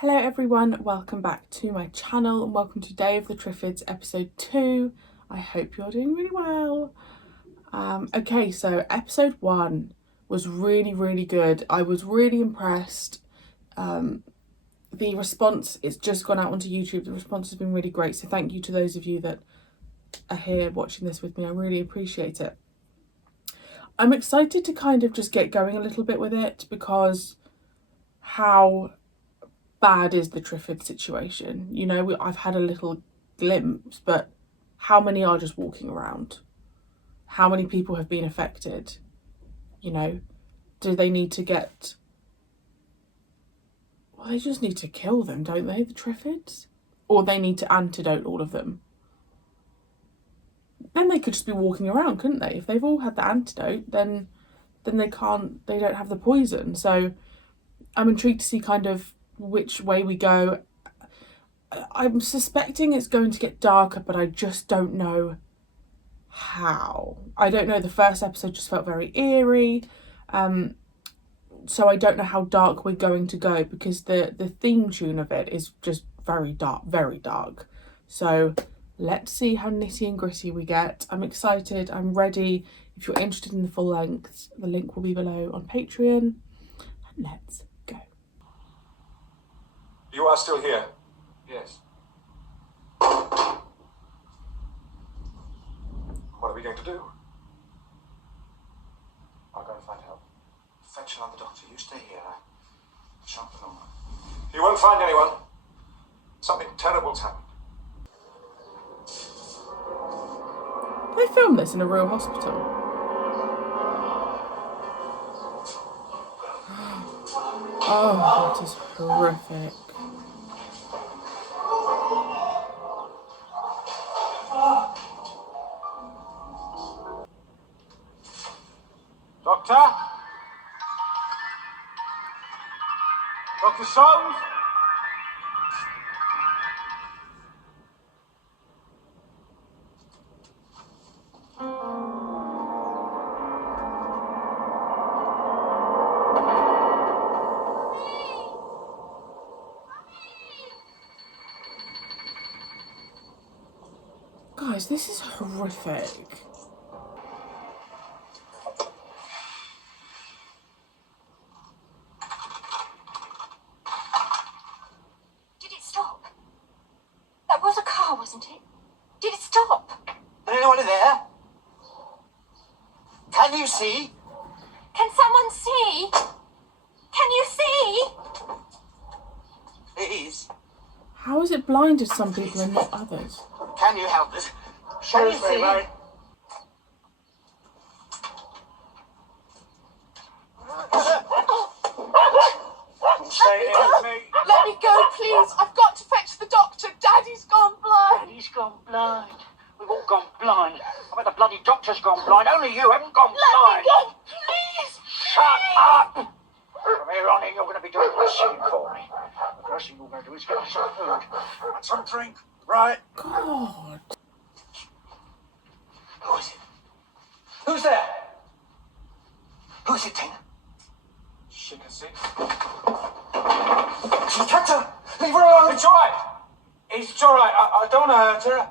Hello everyone, welcome back to my channel and welcome to Day of the TRIFFIDS episode 2. I hope you're doing really well. Okay, so episode 1 was really good. I was really impressed. The response, it's just gone out onto YouTube. The response has been really great, so thank you to those of you that are here watching this with me. I really appreciate it. I'm excited to kind of just get going a little bit with it because how bad is the TRIFFID situation? You know, I've had a little glimpse, but how many are just walking around? How many people have been affected? You know, do they need to get... Well, they just need to kill them, don't they, the TRIFFIDs? Or they need to antidote all of them. Then they could just be walking around, couldn't they? If they've all had the antidote, then they don't have the poison. So I'm intrigued to see kind of which way we go. I'm suspecting it's going to get darker, but I just don't know how. I don't know, the first episode just felt very eerie. So I don't know how dark we're going to go because the theme tune of it is just very dark. So let's see how nitty and gritty we get. I'm excited, I'm ready. If you're interested in the full length, the link will be below on Patreon. And let's go. You are still here? Yes. What are we going to do? I'll go and find help. Fetch another doctor. You stay here. Sharp the number. You won't find anyone. Something terrible's happened. They filmed this in a real hospital. Oh, that is horrific. Doctor? Dr. Soames? Guys, this is horrific. Did it stop? That was a car, wasn't it? Did it stop? Is anyone there? Can you see? Can someone see? Can you see? Please. How is it blinded some people and not others? Can you help us? Can you see? Right. Stay here with me. Let me go, please. I've got to fetch the doctor. Daddy's gone blind. He's gone blind. We've all gone blind. I bet the bloody doctor's gone blind. Only you haven't gone Let me blind. go, please. Shut up! From here on in, you're going to be doing washing for me. The first thing you're going to do is get us some food and some drink, right? God. Who is it? Who's there? Who's it, Tina? She can see. She's kept her. Leave her alone. It's all right. It's all right. I don't want to hurt her.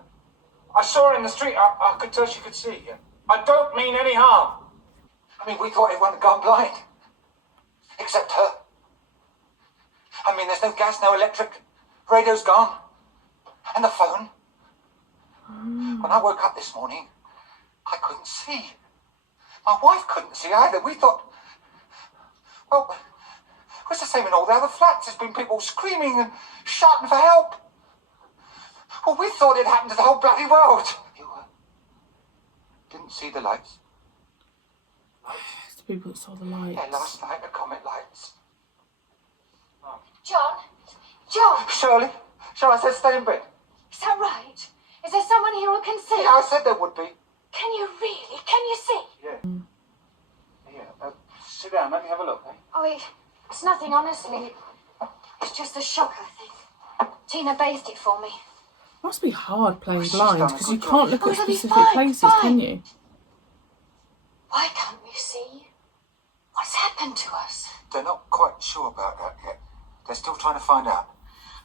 I saw her in the street. I could tell she could see. I don't mean any harm. I mean, we thought everyone had gone blind. Except her. I mean, there's no gas, no electric. Radio's gone. And the phone. When I woke up this morning, I couldn't see. My wife couldn't see either. We thought... Well, it was the same in all the other flats. There's been people screaming and shouting for help. Well, we thought it happened to the whole bloody world. You didn't see the lights? It's the people that saw the lights. Yeah, last night, the comet lights. John, Shirley, I said stay in bed. is that right? Is there someone here who can see? Yeah, I said there would be. Can you really? Can you see? Yeah. Yeah. Sit down. Let me have a look. Eh? Oh, it's nothing, honestly. It's just the shock, I think. Tina bathed it for me. Must be hard playing She's blind done a because you good can't job. look at Oh, it'll be specific fine, places, fine. can you? Why can't we see? What's happened to us? They're not quite sure about that yet. They're still trying to find out.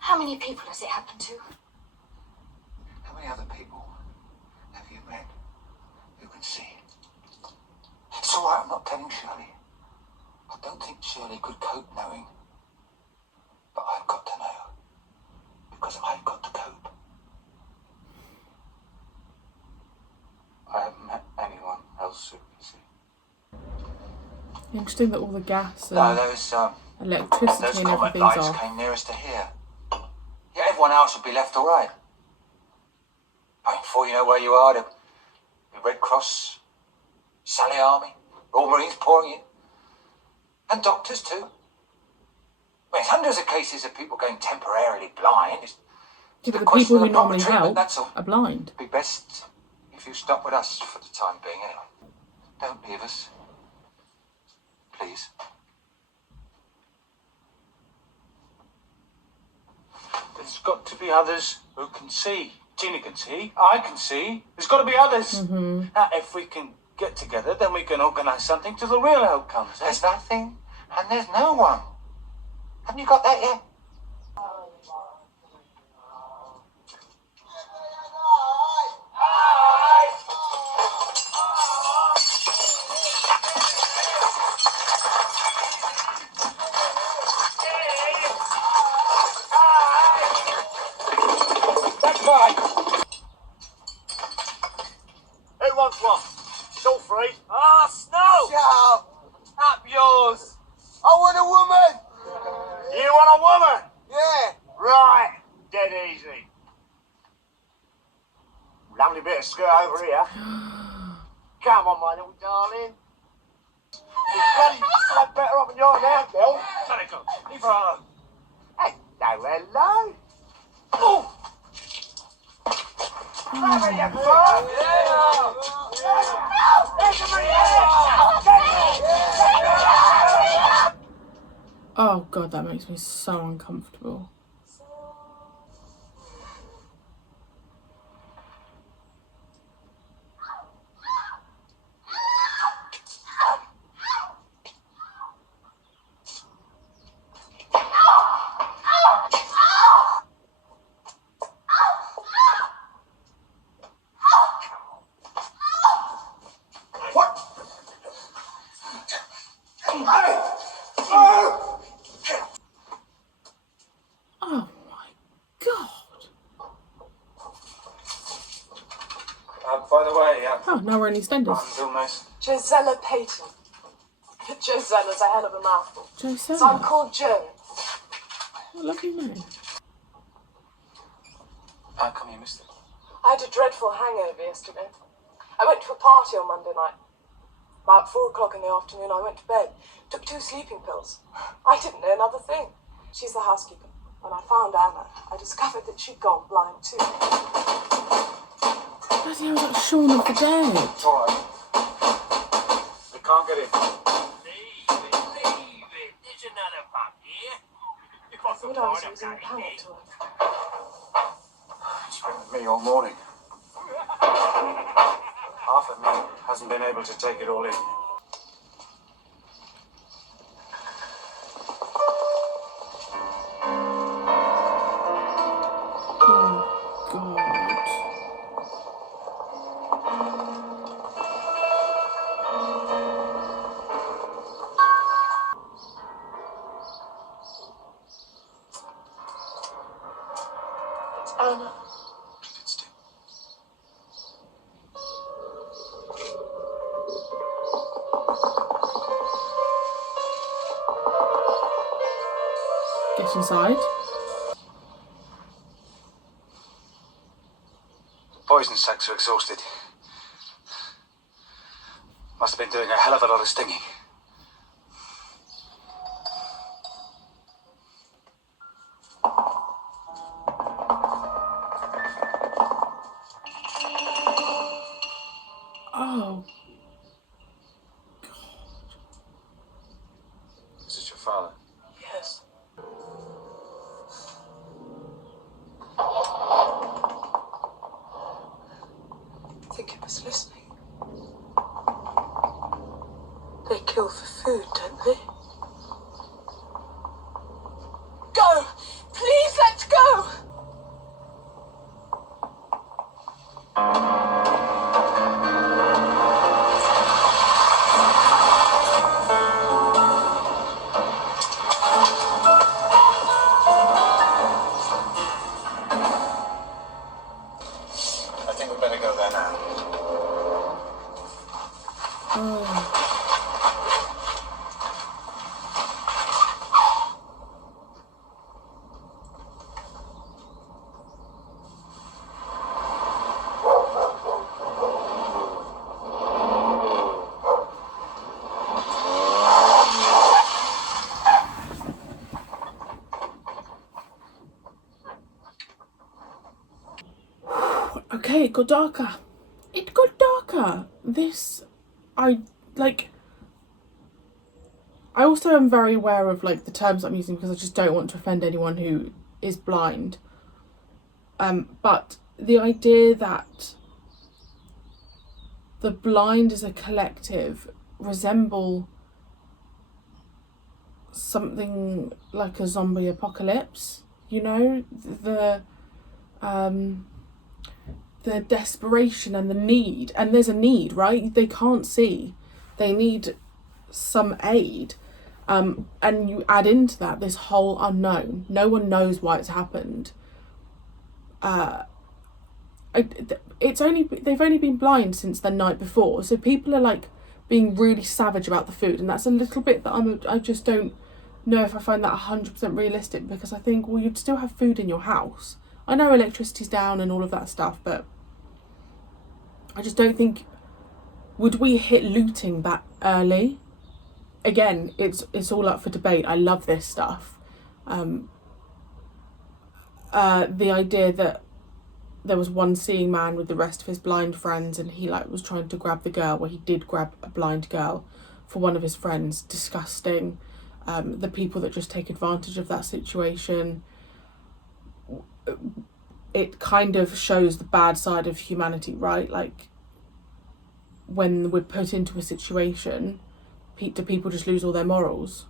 How many people has it happened to? How many other people have you met who can see? It's all right, I'm not telling Shirley. I don't think Shirley could cope knowing. But I've got to know. Because I've got to cope. I haven't met anyone else who can see. Interesting that all the gas and No, those electricity and comet everything's lights off. came nearest to here. Yeah, everyone else would be left all right. I mean, before you know where you are, the Red Cross, Sally Army, Royal Marines pouring in. And doctors too. I mean, there's hundreds of cases of people going temporarily blind. It's Yeah, but a the question people of who the proper normally treatment, help that's all. are blind. It'd be best if you stop with us for the time being, anyway. Don't leave us. Please. There's got to be others who can see. Tina can see. I can see. There's got to be others. Now, if we can get together, then we can organise something till the real help comes. Eh? There's nothing and there's no one. Haven't you got that yet? That's right. Who wants one? It's all free. Ah, Snow! Shut up! Up yours. I want a woman! You want a woman? Yeah! Right. Dead easy. Lovely bit of skirt over here. Come on, my little darling. You bloody slept better up in your now, Bill. Let it go. Leave her alone. Hello, hello. Oh! Have it, you bird. Oh god, that makes me so uncomfortable. Oh my god. By the way, Oh, now we're in EastEnders. real nice. Josella Payton. Josella's a hell of a mouthful. So I'm Josella. called Jo. What a lovely name. How come you missed it? I had a dreadful hangover yesterday. I went to a party on Monday night. About 4 o'clock in the afternoon, I went to bed. Took 2 sleeping pills. I didn't know another thing. She's the housekeeper. When I found Anna, I discovered that she'd gone blind too. Bloody hell, that's Shaun of the Dead. It's all right. We can't get in. Leave it. There's another pub here. If I I thought I was losing the panic to her. It's been with me all morning. Half of me hasn't been able to take it all in. Oh god. It's Anna. It's too. Get inside. Poison sacs are exhausted. Must have been doing a hell of a lot of stinging. Oh. Is it your father? Yes. I think he was listening. They Okay, it got darker. It got darker. I also am very aware of like the terms I'm using because I just don't want to offend anyone who is blind. But the idea that the blind as a collective resemble something like a zombie apocalypse, you know, the desperation and the need, and there's a need, right? They can't see, they need some aid, and you add into that this whole unknown. No one knows why it's happened. They've only been blind since the night before, so people are like being really savage about the food, and that's a little bit that I just don't know if I find that 100% realistic, because I think, well, you'd still have food in your house. I know electricity's down and all of that stuff, but I just don't think, would we hit looting that early? Again, it's all up for debate. I love this stuff. The idea that there was one seeing man with the rest of his blind friends, and he like was trying to grab the girl, well, he did grab a blind girl for one of his friends. Disgusting. The people that just take advantage of that situation. It kind of shows the bad side of humanity, right? Like, when we're put into a situation, do people just lose all their morals?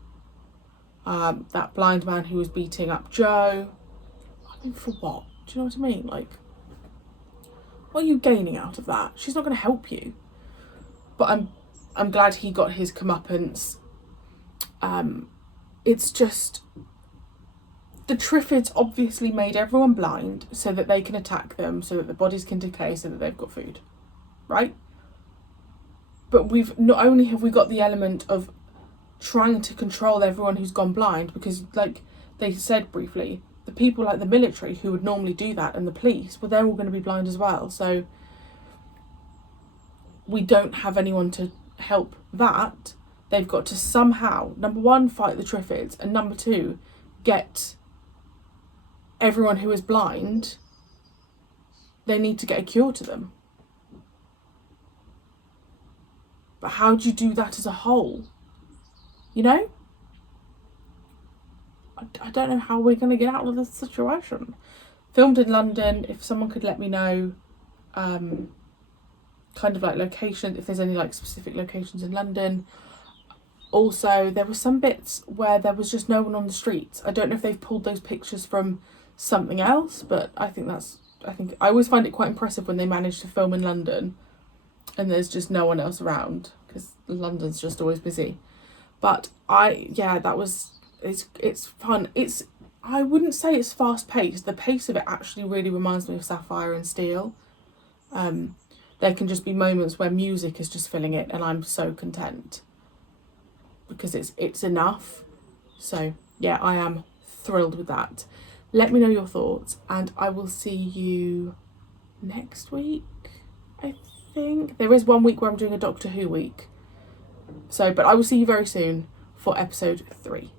That blind man who was beating up Joe, I mean, for what? Do you know what I mean? Like, what are you gaining out of that? She's not going to help you. But I'm glad he got his comeuppance. It's just, the TRIFFIDS obviously made everyone blind so that they can attack them, so that the bodies can decay, so that they've got food, right? But not only have we got the element of trying to control everyone who's gone blind, because like they said briefly, the people like the military who would normally do that and the police, well, they're all going to be blind as well. So we don't have anyone to help that. They've got to somehow, number one, fight the TRIFFIDS, and number two, get everyone who is blind, they need to get a cure to them. But how do you do that as a whole? You know? I don't know how we're going to get out of this situation. Filmed in London. If someone could let me know, kind of like location, if there's any like specific locations in London. Also, there were some bits where there was just no one on the streets. I don't know if they've pulled those pictures from something else, but I I always find it quite impressive when they manage to film in London and there's just no one else around, because London's just always busy. But it's fun. I wouldn't say it's fast paced. The pace of it actually really reminds me of Sapphire and Steel. There can just be moments where music is just filling it, and I'm so content because it's enough. So yeah, I am thrilled with that. Let me know your thoughts, and I will see you next week. I think there is 1 week where I'm doing a Doctor Who week. But I will see you very soon for episode 3.